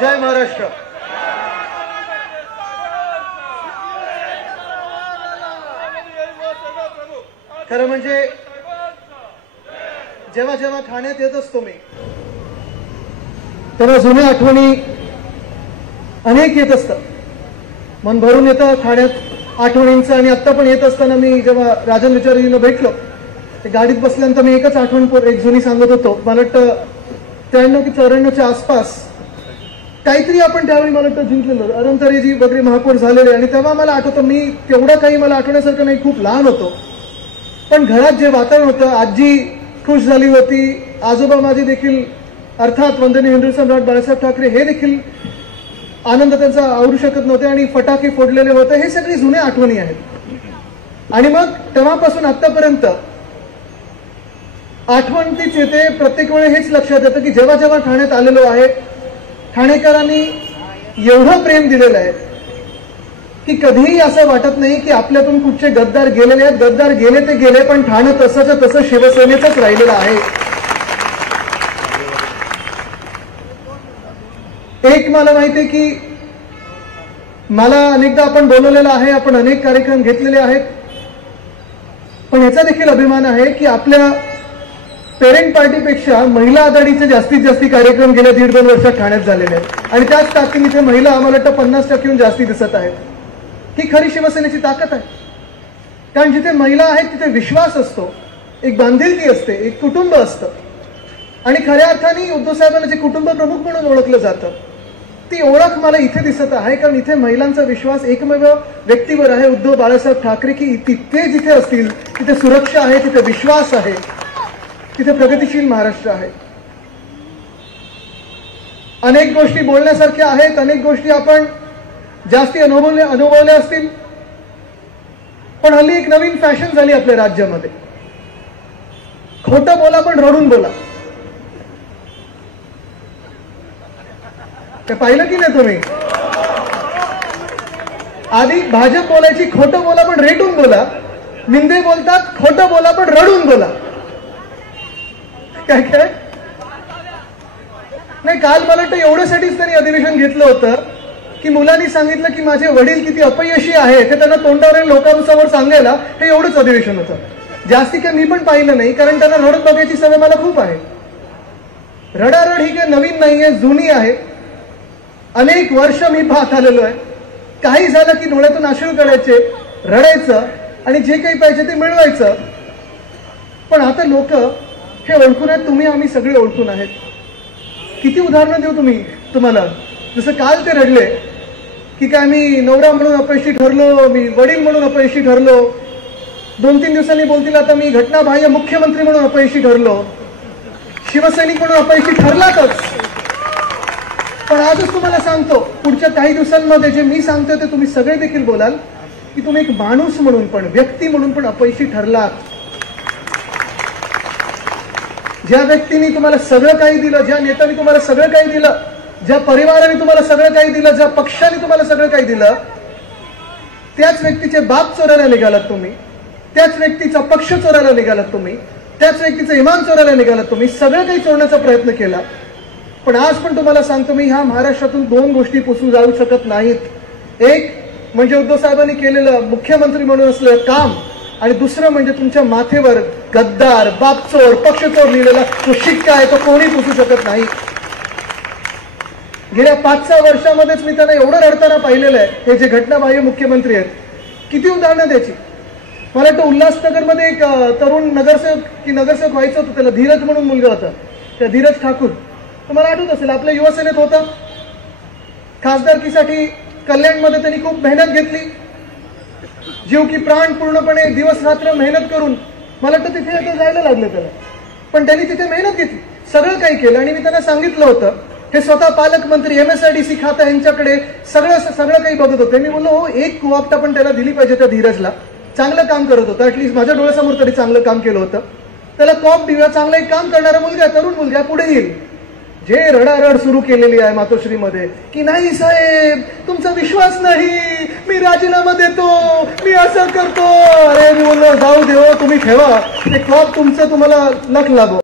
जय महाराष्ट्र। खरं म्हणजे जेव्हा जेव्हा ठाण्यात येत असतो मी तेव्हा जुन्या आठवणी अनेक येत असतात, मन भरून येतं ठाण्यात आठवणींचं। आणि आत्ता पण येत असताना मी जेव्हा राजन विचारींना भेटलो ते गाडीत बसल्यानंतर मी एकच आठवण एक जुनी सांगत होतो। मला वाटतं 93 की 94च्या आसपास काहीतरी आपण त्यावेळी मला वाटतं जिंकलेलं, अरुणतारेजी वगैरे महापौर झालेले। आणि तेव्हा मला आठवतं मी तेवढा काही मला आठवण्यासारखं नाही, खूप लहान होतो, पण घरात जे वातावरण होतं, आजी खुश झाली होती, आजोबा माझे देखील अर्थात वंदनीय हिंदू सम्राट बाळासाहेब ठाकरे हे देखील आनंद त्यांचा आवरू शकत नव्हते आणि फटाके फोडलेले होते। हे सगळी जुन्या आठवणी आहेत। आणि मग तेव्हापासून आतापर्यंत आठवण तीच येते। प्रत्येक वेळी हेच लक्षात येतं की जेव्हा जेव्हा ठाण्यात आलेलो आहे, ठाणेकरांनी एवढं प्रेम दिलेलं आहे की कधीही असं वाटत नाही की आपल्यातून कुठचे गद्दार गेलेले आहेत। गद्दार गेले ते गेले, पण ठाणे तसंच तसं शिवसेनेचंच राहिलेलं आहे। एक मला माहिती आहे की मला अनेकदा आपण बोलवलेलं आहे, आपण अनेक कार्यक्रम घेतलेले आहेत, पण याचा देखील अभिमान आहे की आपल्या पेरेंट पार्टीपेक्षा महिला आघाडीचे जास्तीत जास्त कार्यक्रम गेल्या 1.5-2 वर्षात ठाण्यात झालेले आहेत। आणि त्याच ताकदीने इथे महिला आम्हाला वाटतं 50%हून जास्ती दिसत आहेत। ही खरी शिवसेनेची ताकद आहे, कारण जिथे महिला आहेत तिथे विश्वास असतो, एक बांधिलकी असते, एक कुटुंब असतं। आणि खऱ्या अर्थाने उद्धव साहेबांना जे कुटुंब प्रमुख म्हणून ओळखलं जातं ती ओळख मला इथे दिसत आहे, कारण इथे महिलांचा विश्वास एकमेव व्यक्तीवर आहे, उद्धव बाळासाहेब ठाकरे, की तिथे जिथे असतील तिथे सुरक्षा आहे, तिथे विश्वास आहे, तिथे प्रगतिशील महाराष्ट्र आहे। अनेक गोष्टी बोलण्यासारख्या आहेत, अनेक गोष्टी आपण जास्ती अनुभवल्या असतील, पण हल्ली एक नवीन फॅशन झाली आपल्या राज्यामध्ये, खोटं बोला पण रडून बोला। ते पाहिलं की नाही तुम्ही? आधी भाजप बोलायची खोटं बोला पण रेटून बोला, मिंदे बोलतात खोटं बोला पण रडून बोला। काय काय नाही, काल मला वाटतं एवढ्यासाठीच त्यांनी अधिवेशन घेतलं होतं की मुलांनी सांगितलं की माझे वडील किती अपयशी आहे ते त्यांना तोंडावर लोकांसमोर सांगायला हे एवढंच अधिवेशन होतं। जास्ती काय मी पण पाहिलं नाही, कारण त्यांना रडत बघायची सवय मला खूप आहे। रडारड ही काय नवीन नाहीये, जुनी आहे, अनेक वर्ष मी पाहत आलेलो आहे। काही झालं की डोळ्यातून अश्रू काढायचे, रडायचं आणि जे काही पाहिजे ते मिळवायचं। पण आता लोक हे ओळखून आहेत, तुम्ही आम्ही सगळे ओळखून आहेत। किती उदाहरणं देऊ तुम्हाला? जसं काल ते रडले की काय मी नवरा म्हणून अपयशी ठरलो, मी वडील म्हणून अपयशी ठरलो, 2-3 दिवसांनी बोलतील आता मी घटनाबाह्य मुख्यमंत्री म्हणून अपयशी ठरलो, शिवसैनिक म्हणून अपयशी ठरलातच। पण आजच तुम्हाला सांगतो, पुढच्या काही दिवसांमध्ये जे मी सांगतोय ते तुम्ही सगळे देखील बोलाल की तुम्ही एक माणूस म्हणून पण, व्यक्ती म्हणून पण अपयशी ठरलात। ज्या व्यक्तीने तुम्हाला सगळं काही दिलं, ज्या नेत्याने तुम्हाला सगळं काही दिलं, ज्या परिवाराने तुम्हाला सगळं काही दिलं, ज्या पक्षाने तुम्हाला सगळं काही दिलं, त्याच व्यक्तीचे बाप चोरायला निघालात तुम्ही, त्याच व्यक्तीचा पक्ष चोरायला निघालात तुम्ही, त्याच व्यक्तीचं इमान चोरायला निघालात तुम्ही, सगळं काही चोरण्याचा प्रयत्न केला। पण आज पण तुम्हाला सांगतो मी, ह्या महाराष्ट्रातून 2 गोष्टी पुसून जाऊ शकत नाहीत। एक म्हणजे उद्धव साहेबांनी केलेलं मुख्यमंत्री म्हणून असलेलं काम, आणि दुसरं म्हणजे तुमच्या माथेवर गद्दार, बापचोर, पक्षचोर लिहिलेला जो शिक्का आहे तो कोणी पुसू शकत नाही। गेल्या 5-6 वर्षामध्येच मी त्यांना एवढं रडताना पाहिलेलं आहे। हे जे घटनाबाह्य मुख्यमंत्री आहेत, किती उदाहरणं द्यायची। मला वाटतं उल्हासनगरमध्ये एक तरुण नगरसेवक व्हायचं होतं, त्याला धीरज म्हणून मुलगा होता, त्या धीरज ठाकूर, तुम्हाला आठवत असेल, आपल्या युवासेनेत होता। खासदारकीसाठी कल्याणमध्ये त्यांनी खूप मेहनत घेतली, जीव की प्राण पूर्णपणे दिवस रात्र मेहनत करून मला वाटतं तिथे आता जायला लागलं त्याला, पण त्यांनी तिथे मेहनत घेतली, सगळं काही केलं। आणि मी त्यांना सांगितलं होतं, हे स्वतः पालकमंत्री, MSIDC खातं यांच्याकडे सगळं काही बघत होते। मी बोललो हो, एक कुआपटा पण त्याला दिली पाहिजे त्या धीरजला, चांगलं काम करत होतं, ऍटलीस्ट माझ्या डोळ्यासमोर तरी चांगलं काम केलं होतं। त्याला कॉप दिला, चांगलं एक काम करणारा मुलगा, तरुण मुलगा पुढे येईल। जे रडारड सुरू केलेली आहे मातोश्रीमध्ये की नाही साहेब तुमचा विश्वास नाही, मी राजीनामा देतो, मी असं करतो, अरे मी बोललो जाऊ देव, तुम्ही ठेवा ते कॉप तुमचं, तुम्हाला लक लागो।